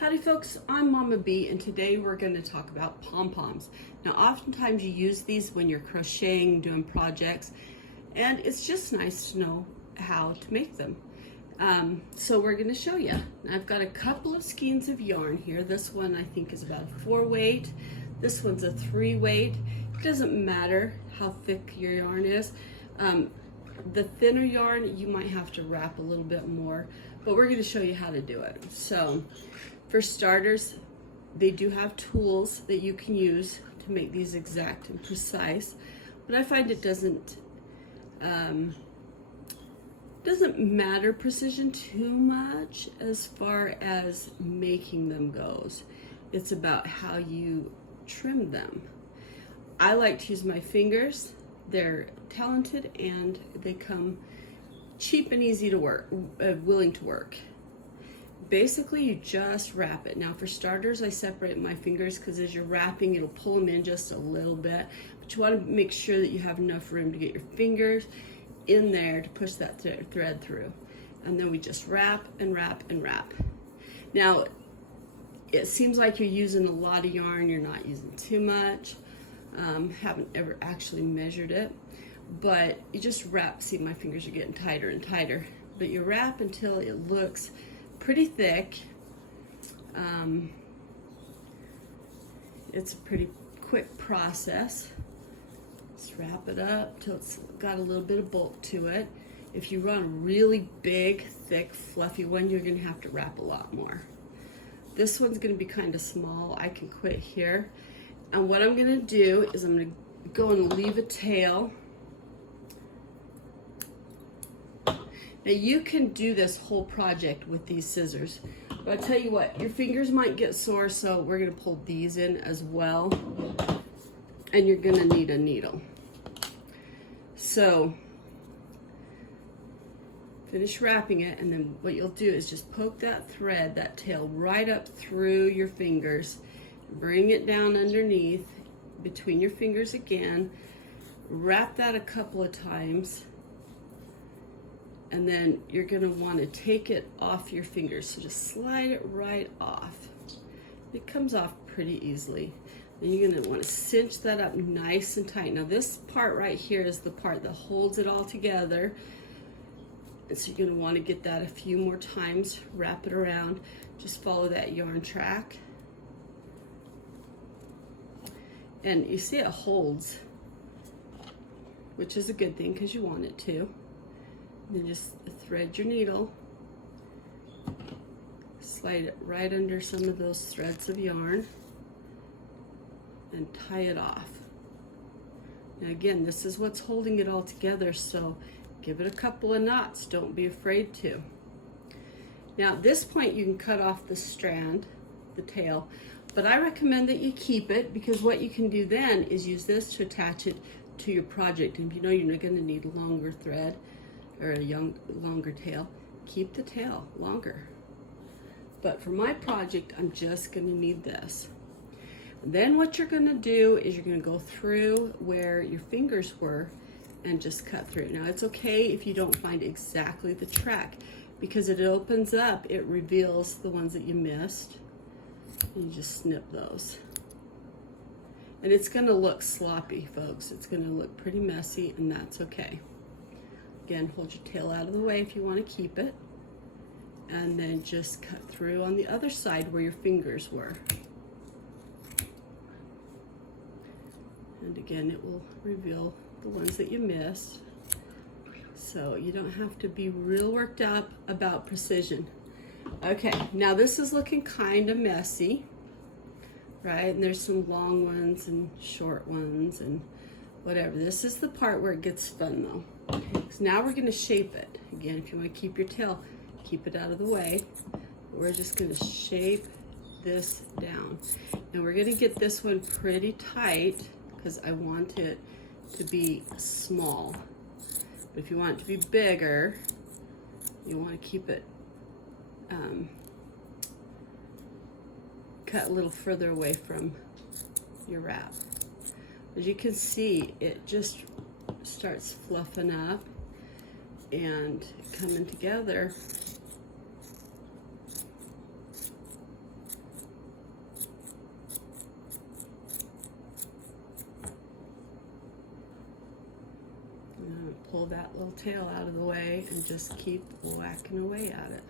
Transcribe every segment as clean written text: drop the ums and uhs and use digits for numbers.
Howdy folks, I'm Mama B and today we're going to talk about pom-poms. Now oftentimes you use these when you're crocheting, doing projects, and it's just nice to know how to make them. So we're going to show you. I've got a couple of skeins of yarn here. This one I think is about a 4 weight. This one's a 3 weight. It doesn't matter how thick your yarn is. The thinner yarn you might have to wrap a little bit more, but we're going to show you how to do it. So for starters, they do have tools that you can use to make these exact and precise, but I find it doesn't matter precision too much as far as making them goes. It's about how you trim them. I like to use my fingers. They're talented and they come cheap and easy to work, willing to work. Basically, you just wrap it. Now for starters, I separate my fingers because as you're wrapping, it'll pull them in just a little bit, but you want to make sure that you have enough room to get your fingers in there to push that thread through. And then we just wrap and wrap and wrap. Now, it seems like you're using a lot of yarn. You're not using too much. Haven't ever actually measured it, but you just wrap. See, my fingers are getting tighter and tighter, but you wrap until it looks pretty thick. It's a pretty quick process. Just wrap it up till it's got a little bit of bulk to it. If you run a really big, thick, fluffy one, you're gonna have to wrap a lot more. This one's gonna be kind of small. I can quit here. And what I'm gonna do is I'm gonna go and leave a tail. Now you can do this whole project with these scissors, but I tell you what, your fingers might get sore, so we're gonna pull these in as well, and you're gonna need a needle. So finish wrapping it, and then what you'll do is just poke that thread, that tail, right up through your fingers, bring it down underneath between your fingers again, wrap that a couple of times, and then you're going to want to take it off your fingers. So just slide it right off. It comes off pretty easily. Then you're going to want to cinch that up nice and tight. Now this part right here is the part that holds it all together. And so you're going to want to get that a few more times, wrap it around, just follow that yarn track. And you see it holds, which is a good thing because you want it to. Then just thread your needle, slide it right under some of those threads of yarn, and tie it off. Now again, this is what's holding it all together, so give it a couple of knots. Don't be afraid to. Now at this point you can cut off the strand, the tail, but I recommend that you keep it, because what you can do then is use this to attach it to your project. And if you know you're not going to need a longer thread or a longer tail, keep the tail longer. But for my project, I'm just going to need this. And then what you're going to do is you're going to go through where your fingers were and just cut through. Now it's okay if you don't find exactly the track, because it opens up, it reveals the ones that you missed. And you just snip those. And it's going to look sloppy, folks. It's going to look pretty messy, and that's okay. Again, hold your tail out of the way if you want to keep it. And then just cut through on the other side where your fingers were. And again, it will reveal the ones that you missed. So you don't have to be real worked up about precision. Okay, now this is looking kind of messy, right? And there's some long ones and short ones and whatever. This is the part where it gets fun though. Okay, so now we're gonna shape it. Again, if you wanna keep your tail, keep it out of the way. We're just gonna shape this down. And we're gonna get this one pretty tight because I want it to be small. But if you want it to be bigger, you wanna keep it cut a little further away from your wrap. As you can see, it just starts fluffing up and coming together that little tail out of the way and just keep whacking away at it.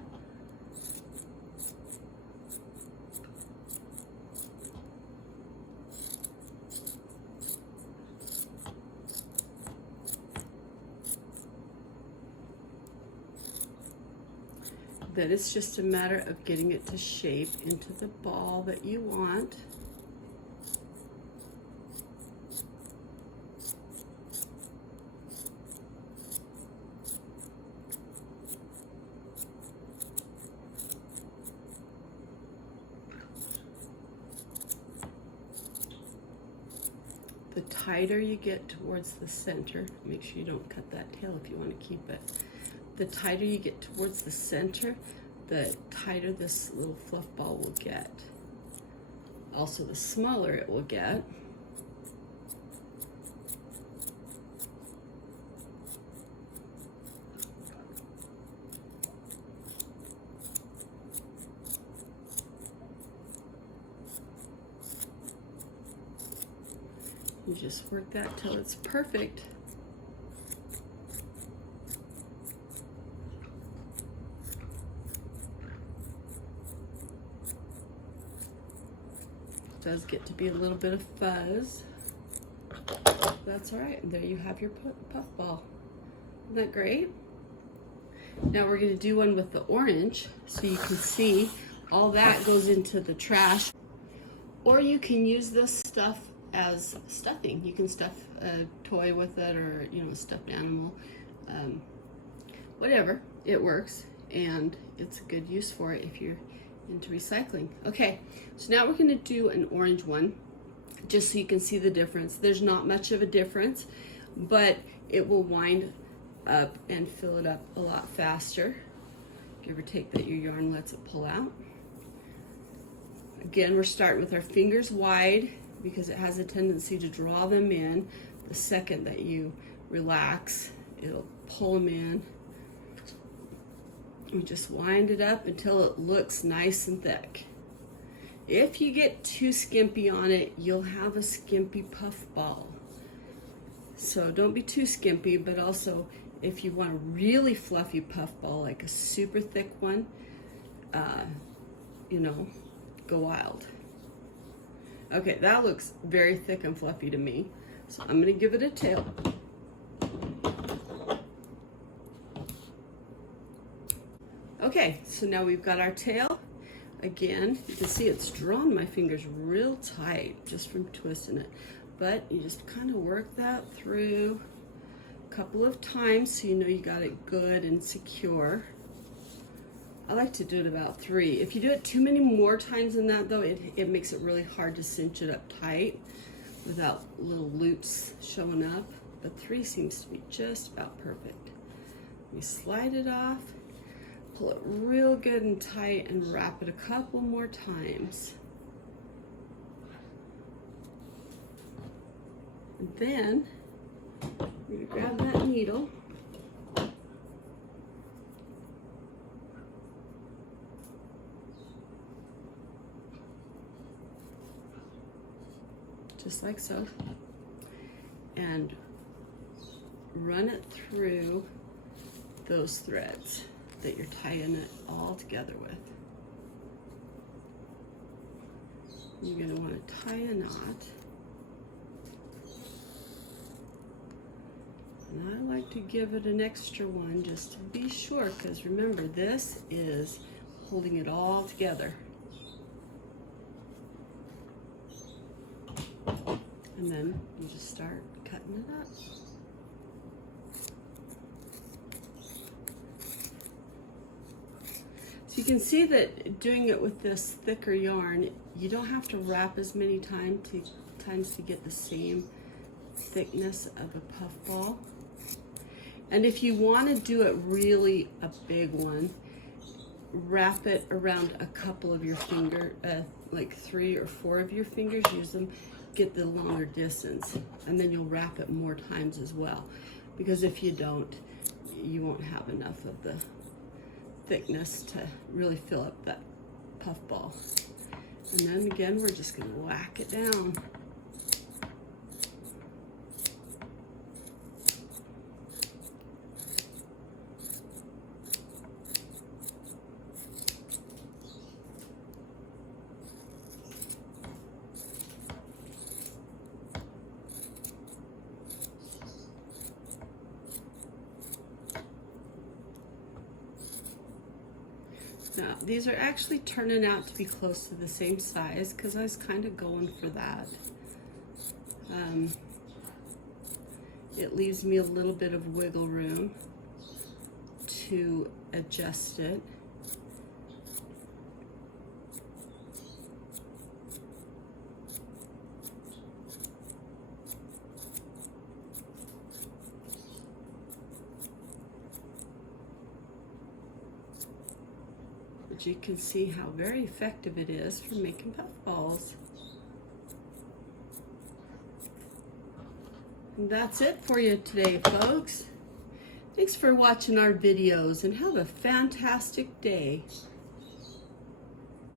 Then it's just a matter of getting it to shape into the ball that you want. The tighter you get towards the center, make sure you don't cut that tail if you want to keep it. The tighter you get towards the center, the tighter this little fluff ball will get. Also, the smaller it will get. You just work that till it's perfect. It does get to be a little bit of fuzz. That's all right. There you have your puff ball. Isn't that great? Now we're going to do one with the orange, so you can see all that goes into the trash. Or you can use this stuff as stuffing. You can stuff a toy with it, or a stuffed animal, whatever. It works, and it's a good use for it if you're into recycling. Okay, so now we're going to do an orange one, just so you can see the difference. There's not much of a difference, but it will wind up and fill it up a lot faster. Give or take that your yarn lets it pull out. Again, we're starting with our fingers wide because it has a tendency to draw them in. The second that you relax, it'll pull them in. We just wind it up until it looks nice and thick. If you get too skimpy on it, you'll have a skimpy puff ball. So don't be too skimpy, but also if you want a really fluffy puff ball, like a super thick one, go wild. Okay, that looks very thick and fluffy to me. So I'm gonna give it a tail. Okay, so now we've got our tail. Again, you can see it's drawn my fingers real tight just from twisting it. But you just kind of work that through a couple of times so you know you got it good and secure. I like to do it about 3. If you do it too many more times than that though, it makes it really hard to cinch it up tight without little loops showing up. But 3 seems to be just about perfect. We slide it off. Pull it real good and tight and wrap it a couple more times. And then we're gonna grab that needle. Just like so. And run it through those threads that you're tying it all together with. You're going to want to tie a knot. And I like to give it an extra one just to be sure, because remember, this is holding it all together. And then you just start cutting it up. So you can see that doing it with this thicker yarn, you don't have to wrap as many times to get the same thickness of a puff ball. And if you want to do it really a big one, wrap it around a couple of your finger, like 3 or 4 of your fingers, use them, get the longer distance, and then you'll wrap it more times as well. Because if you don't, you won't have enough of the thickness to really fill up that puff ball. And then again, we're just going to whack it down. Now, these are actually turning out to be close to the same size because I was kind of going for that. It leaves me a little bit of wiggle room to adjust it. But you can see how very effective it is for making puff balls. And that's it for you today, folks. Thanks for watching our videos and have a fantastic day.